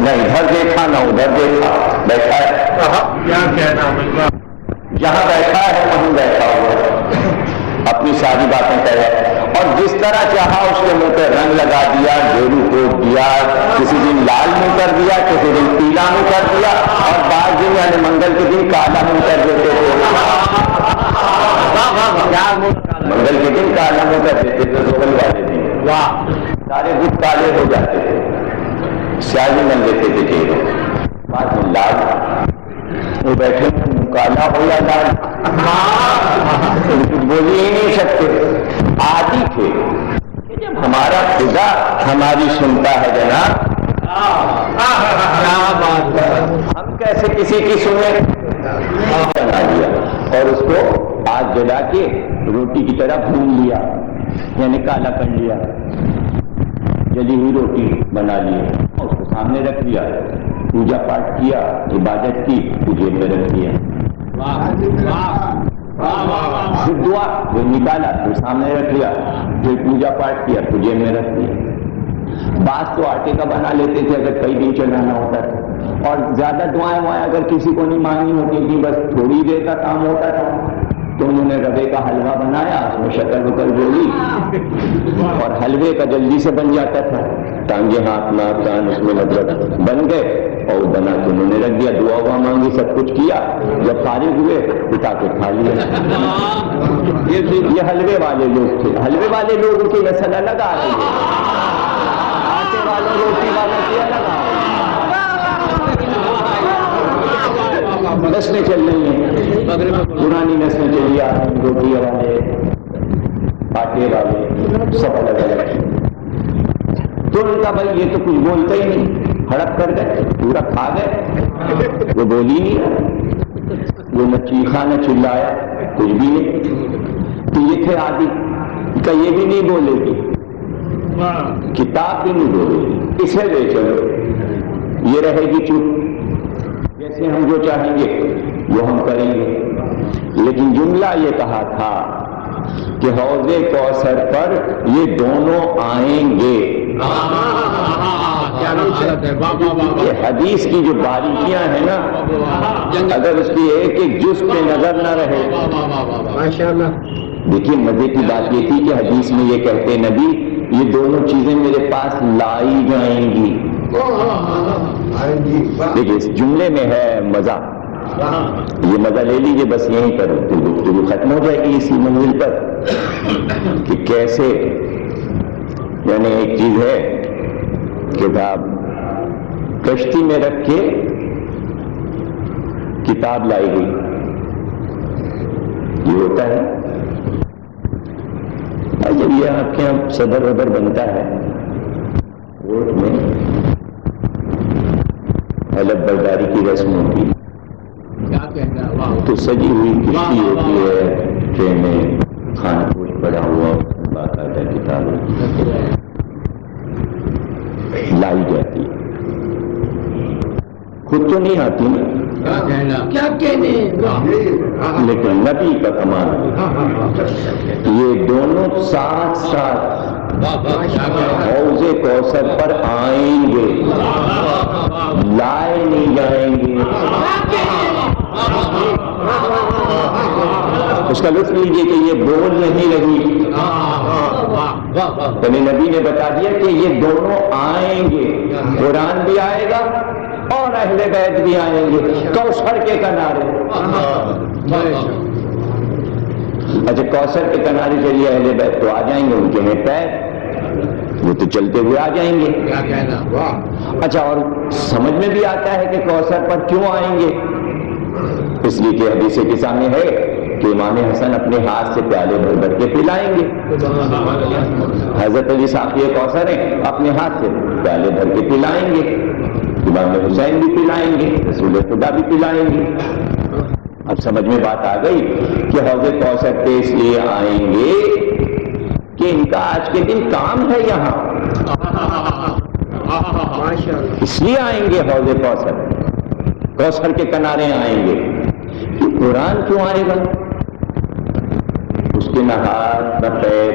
نہ ادھر دیکھا نہ ادھر دیکھا, بیٹھا ہے. جہاں بیٹھا ہے وہیں بیٹھا ہوا. اپنی ساری باتیں کرے، اور جس طرح چاہا اس کے منہ پہ رنگ لگا دیا، ڈھیرو کوٹ دیا، کسی دن لال منہ کر دیا، کسی دن پیلا منہ کر دیا، اور بعض دن یعنی منگل کے دن کالا منہ کر دیتے تھے، منگل کے دن کالا منہ کر دیتے تھے، زحل والے دن سارے بت کالے ہو جاتے تھے، سیاہی من لیتے تھے چہرے، بعد میں لال، وہ بیٹھے کالا ہو یا لال کچھ بول ہی نہیں سکتے، عادی تھے۔ جب ہمارا خدا ہماری سنتا ہے جناب، ہم کیسے کسی کی سنیں؟ بنا لیا اور اس کو آگ جلا کے روٹی کی طرح بھون لیا، یعنی کالا کر لیا، جلی ہوئی روٹی بنا لی، اس کو سامنے رکھ لیا، پوجا پاٹ کیا، عبادت کی، جیب میں رکھ دیا، پھر دعا وہ نکالا، پھر سامنے رکھ لیا، پھر پوجا پاٹ کیا، پھر جیب میں رکھ دیا۔ بعض تو آٹے کا بنا لیتے تھے اگر کئی دن چلانا ہوتا تھا، اور زیادہ دعائیں وائیں اگر کسی کو نہیں مانگنی ہوتی تھی، بس تھوڑی دیر کا کام ہوتا تھا، تو انہوں نے روے کا حلوہ بنایا، اس میں شکر وکر ڈولی، اور حلوے کا جلدی سے بن جاتا تھا، ٹانگے ہاتھ ناک کان اس میں مطلب بن گئے، اور بنا کے انہوں نے رکھ دیا، دعا ہوا مانگی، سب کچھ کیا، جب فارغ ہوئے اٹھا کے کھا لیا۔ یہ حلوے والے لوگ تھے، حلوے والے لوگوں کی نسل الگ آ رہی ہے، آٹے والوں روٹی والوں کی الگ آ رہی ہے، نسلیں چل رہی ہیں، پرانی نسلیں چلی آ رہی ہیں، روٹی والے آٹے والے سب الگ الگ، تو ان کا بھائی یہ تو کچھ بولتا ہی نہیں، ہڑپ کر گئے، پورا کھا گئے، وہ بولی نہیں، وہ نہ چیخا نہ چلایا، کچھ بھی نہیں، تو یہ تھے عادی کہ یہ بھی نہیں بولے گی، کتاب بھی نہیں بولے گی، اسے لے چلو، یہ رہے گی چپ، جیسے ہم جو چاہیں گے وہ ہم کریں گے، لیکن جملہ یہ کہا تھا کہ حوض کوثر پر یہ دونوں آئیں گے۔ یہ حدیث کی جو باریکیاں ہیں نا، اگر اس کی ایک ایک جز پہ نظر نہ رہے، دیکھیے مزے کی بات یہ تھی کہ حدیث میں یہ کہتے نبی یہ دونوں چیزیں میرے پاس لائی جائیں گی، دیکھیے اس جملے میں ہے مزہ، یہ مزہ لے لیجئے، بس یہیں پر گفتگو ختم ہو جائے گی اسی منزل پر، کہ کیسے یعنی ایک چیز ہے کتاب کشتی میں رکھ کے کتاب لائی گئی، یہ ہوتا ہے، اور جب یہ آپ کے یہاں صدر وبر بنتا ہے کورٹ میں، حلف برداری کی رسم ہوتی، تو سجی ہوئی کشتی ہوتی ہے، ٹرینیں، کھانا پوش پڑا ہوا، باقاعدہ کتابیں لائی جاتی، خود تو نہیں آتی نا، کیا کہنے، لیکن نبی کا کمال، یہ دونوں ساتھ ساتھ حوض کوثر پر آئیں گے، لائے نہیں جائیں گے، اس کا لطف لیجیے کہ یہ بول نہیں رہی، یعنی نبی نے بتا دیا کہ یہ دونوں آئیں گے، قرآن بھی آئے گا اور اہل بیت بھی آئیں گے کوثر کے کنارے۔ اچھا کوثر کے کنارے چلیے، اہل بیت تو آ جائیں گے، ان کے ہیں پیر، وہ تو چلتے ہوئے آ جائیں گے۔ اچھا اور سمجھ میں بھی آتا ہے کہ کوثر پر کیوں آئیں گے، اس لیے کہ حدیث کے سامنے ہے کہ امام حسن اپنے ہاتھ سے پیالے بھر بھر کے پلائیں گے، حضرت علی ساقی کوثر ہیں، اپنے ہاتھ سے پیالے بھر کے پلائیں گے، امام حسین بھی پلائیں گے، رسول خدا بھی پلائیں گے۔ اب سمجھ میں بات آ گئی کہ حوض کوثر پہ اس لیے آئیں گے کہ ان کا آج کے دن کام ہے یہاں، اس لیے آئیں گے حوض کوثر، کوثر کے کنارے آئیں گے۔ کہ قرآن کیوں آئے گا، اس کے نہ ہاتھ نہ پیر،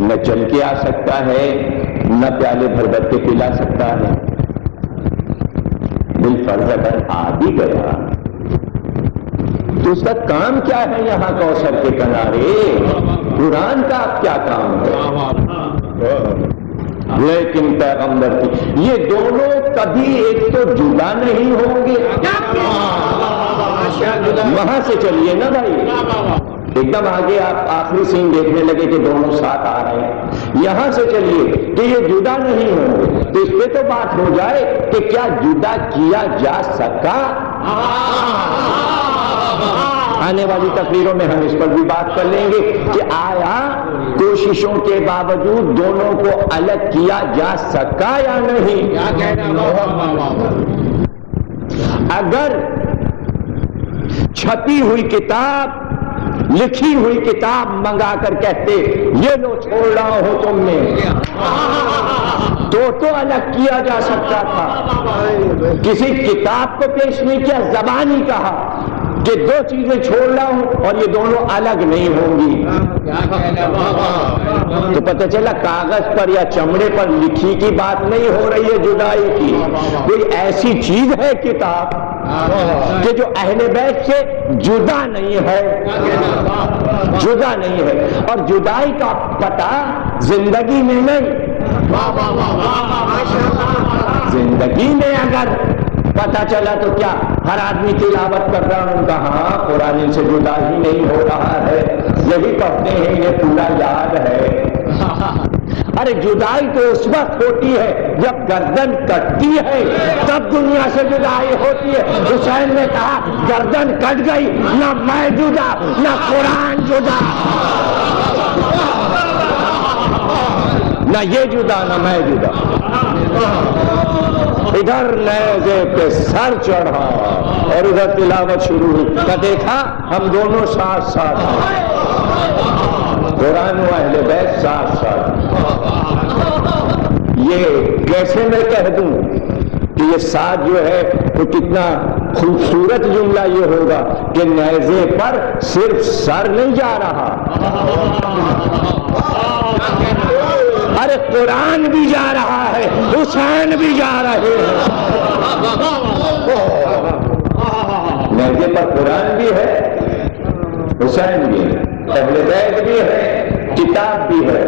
نہ چل کے آ سکتا ہے، نہ پیالے بھر بھر کے پلا سکتا ہے، بالفرض اگر آ بھی گیا تو اس کا کام کیا ہے یہاں کوثر کے کنارے؟ قرآن کا کیا کام ہے؟ لیکن پیغمبر کی یہ دونوں کبھی ایک تو جدا نہیں ہوں گے. وہاں سے چلیے نا بھائی، ایک دم آگے آپ آخری سین دیکھنے لگے کہ دونوں ساتھ آ رہے ہیں. یہاں سے چلیے کہ یہ جدا نہیں ہوں گے، تو اس پہ تو بات ہو جائے کہ کیا جدا کیا جا سکا. آنے والی تقریروں میں ہم اس پر بھی بات کر لیں گے کہ آیا کوششوں کے باوجود دونوں کو الگ کیا جا سکا یا نہیں. اگر چھپی ہوئی کتاب، لکھی ہوئی کتاب منگا کر کہتے یہ لو چھوڑ رہا ہوں تم میں، تو الگ کیا جا سکتا تھا. کسی کتاب کو پیش نہیں کیا، زبان ہی کہا کہ دو چیزیں چھوڑ رہا ہوں اور یہ دونوں الگ نہیں ہوں گی. تو پتہ چلا کاغذ پر یا چمڑے پر لکھی کی بات نہیں ہو رہی ہے جدائی کی. کوئی ایسی چیز ہے کتاب کہ جو اہل بیت سے جدا نہیں ہے، جدا نہیں ہے. اور جدائی کا پتہ زندگی میں نہیں، زندگی میں اگر پتہ چلا تو کیا ہر آدمی تلاوت کر رہا ہوں کہاں قرآن سے جدا ہی نہیں ہو رہا ہے، یہی پڑھتے ہیں، یہ پورا یاد ہے. ارے جدائی تو اس وقت ہوتی ہے جب گردن کٹتی ہے، تب دنیا سے جدائی ہوتی ہے. حسین نے کہا گردن کٹ گئی، نہ میں جدا نہ قرآن جدا، نہ یہ جدا نہ میں جدا. ادھر نیزے پہ سر چڑھا اور ادھر تلاوت شروع ہوئی. تو دیکھا ہم دونوں ساتھ ساتھ ہیں، قرآن و اہل بیت ساتھ ساتھ. یہ کیسے میں کہہ دوں کہ یہ ساتھ جو ہے تو کتنا خوبصورت جملہ یہ ہوگا کہ نیزے پر صرف سر نہیں جا رہا، ارے قرآن بھی جا رہا ہے، حسین بھی جا رہے ہیں. نیزے پر قرآن بھی ہے، حسین بھی ہے، اہل بیت بھی ہے، کتاب بھی ہے.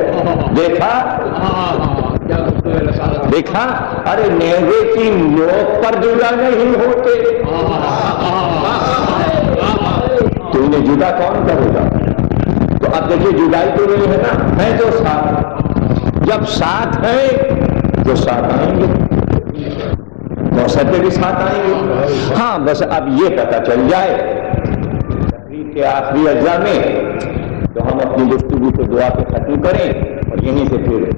دیکھا ارے نیزے کی نوک پر جدا نہیں ہوتے تو انہیں جدا کون کرے گا؟ تو اب دیکھیے جدائی تو نہیں ہے نا، ہے تو ساتھ. جب ساتھ ہیں تو ساتھ آئیں گے، موسر پہ بھی ساتھ آئیں گے. ہاں بس اب یہ پتہ چل جائے تقریر کے آخری اجزاء میں تو ہم اپنی گفتگو کو دعا پہ ختم کریں اور یہیں سے پھر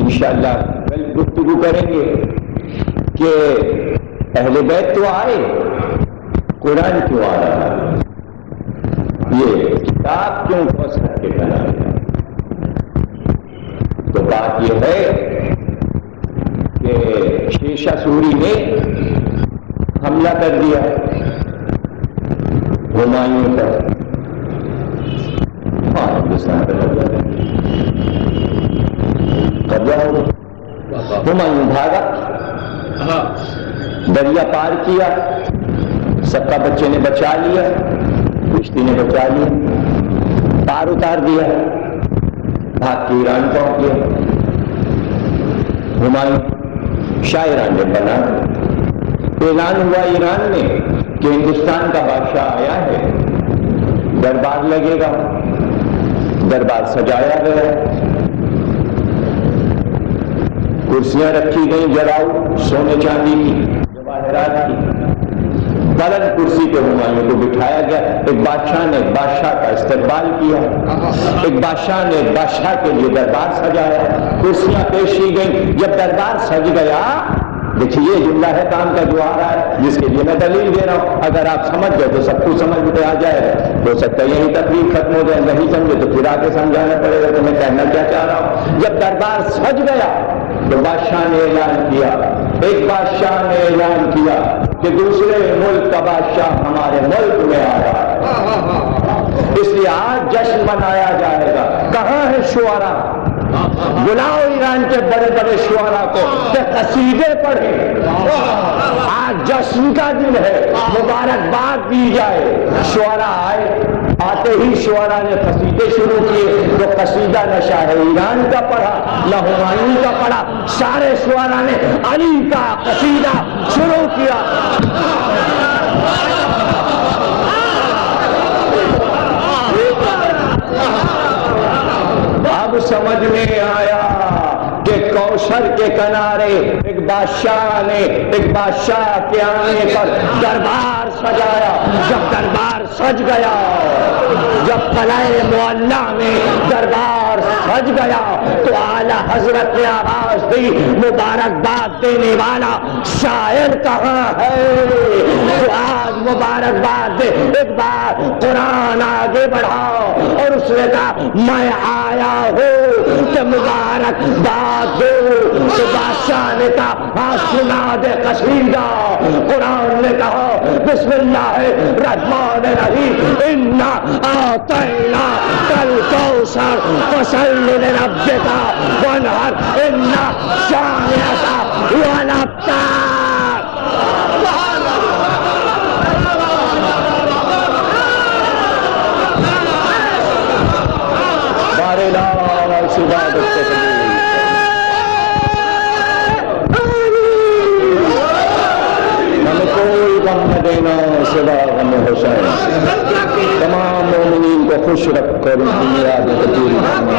انشاءاللہ کل گفتگو کریں گے کہ اہل بیت تو آئے، قرآن کیوں آ رہا ہے، یہ کتاب کیوں کوثر کے کنارے. تو بات یہ ہے کہ شیشہ سوری نے حملہ کر دیا ہمایوں پر. ہاں ہندوستان پہ لگ جاتا قبضہ ہو. ہمایوں بھاگا، دریا پار کیا، سکا بچے نے بچا لیا، کشتی نے بچا لیا، پار اتار دیا، بھاگ کے ایران پہنچ گیا. ہمایوں شاہ ایران نے بنا. اعلان ہوا ایران میں کہ ہندوستان کا بادشاہ آیا ہے، دربار لگے گا. دربار سجایا گیا، کرسیاں رکھی گئیں جڑاؤ سونے چاندی کی، جواہرات کی. بلند کرسی پہ ہمایوں کو بٹھایا گیا. ایک بادشاہ نے بادشاہ کا استقبال کیا، ایک بادشاہ نے بادشاہ کے لیے دربار سجایا، کرسیاں پیش کی گئیں. جب دربار سج گیا، دیکھیے یہ جملہ ہے کام کا جو آ رہا ہے جس کے لیے میں دلیل دے رہا ہوں. اگر آپ سمجھ گئے تو سب کچھ سمجھ میں آ جائے گا. ہو سکتا ہے یہی تقریر ختم ہو جائے، نہیں سمجھے تو پھر آگے سمجھانا پڑے گا کہ میں کہنا کیا چاہ رہا ہوں. جب دربار سج گیا تو بادشاہ نے اعلان کیا، ایک بادشاہ نے اعلان کیا کہ دوسرے ملک کا بادشاہ ہمارے ملک میں آ رہا ہے، اس لیے آج جشن منایا جائے گا. کہاں ہے شعراء بلاؤ ایران کے بڑے بڑے شعراء کو کہ قصیدے پڑھیں. آج جشن کا دن ہے, مبارکباد دی جائے. شعراء آئے, آتے ہی شعراء نے قصیدے شروع کیے. جو قصیدہ نہ شاہ ایران کا پڑھا نہ ہمایوں کا پڑھا, سارے شعراء نے علی کا قصیدہ شروع کیا. اب سمجھ میں آیا کہ کوثر کے کنارے ایک بادشاہ کے آنے پر دربار سجایا. جب دربار سج گیا, جب قلعہ معلی میں دربار سج گیا تو اعلی حضرت نے آواز دی, مبارکباد دینے والا شاعر کہاں ہے؟ تو آج مبارکباد دے. ایک بار قرآن آگے بڑھا اور اس نے کہا میں آیا ہوں کہ مبارکباد دو. تو بادشاہ نے کہا ہاں سنا دے قصیدہ. قرآن نے کہا بسم اللہ الرحمن الرحیم, انا اعطینا کل کوثر فصل لربک وانحر ان شانئک هو الابتر. بارے لا شباب دینا سوا غم حسین. تمام مومنین کو خوش رکھ کر ان کی میراد پوری فرما.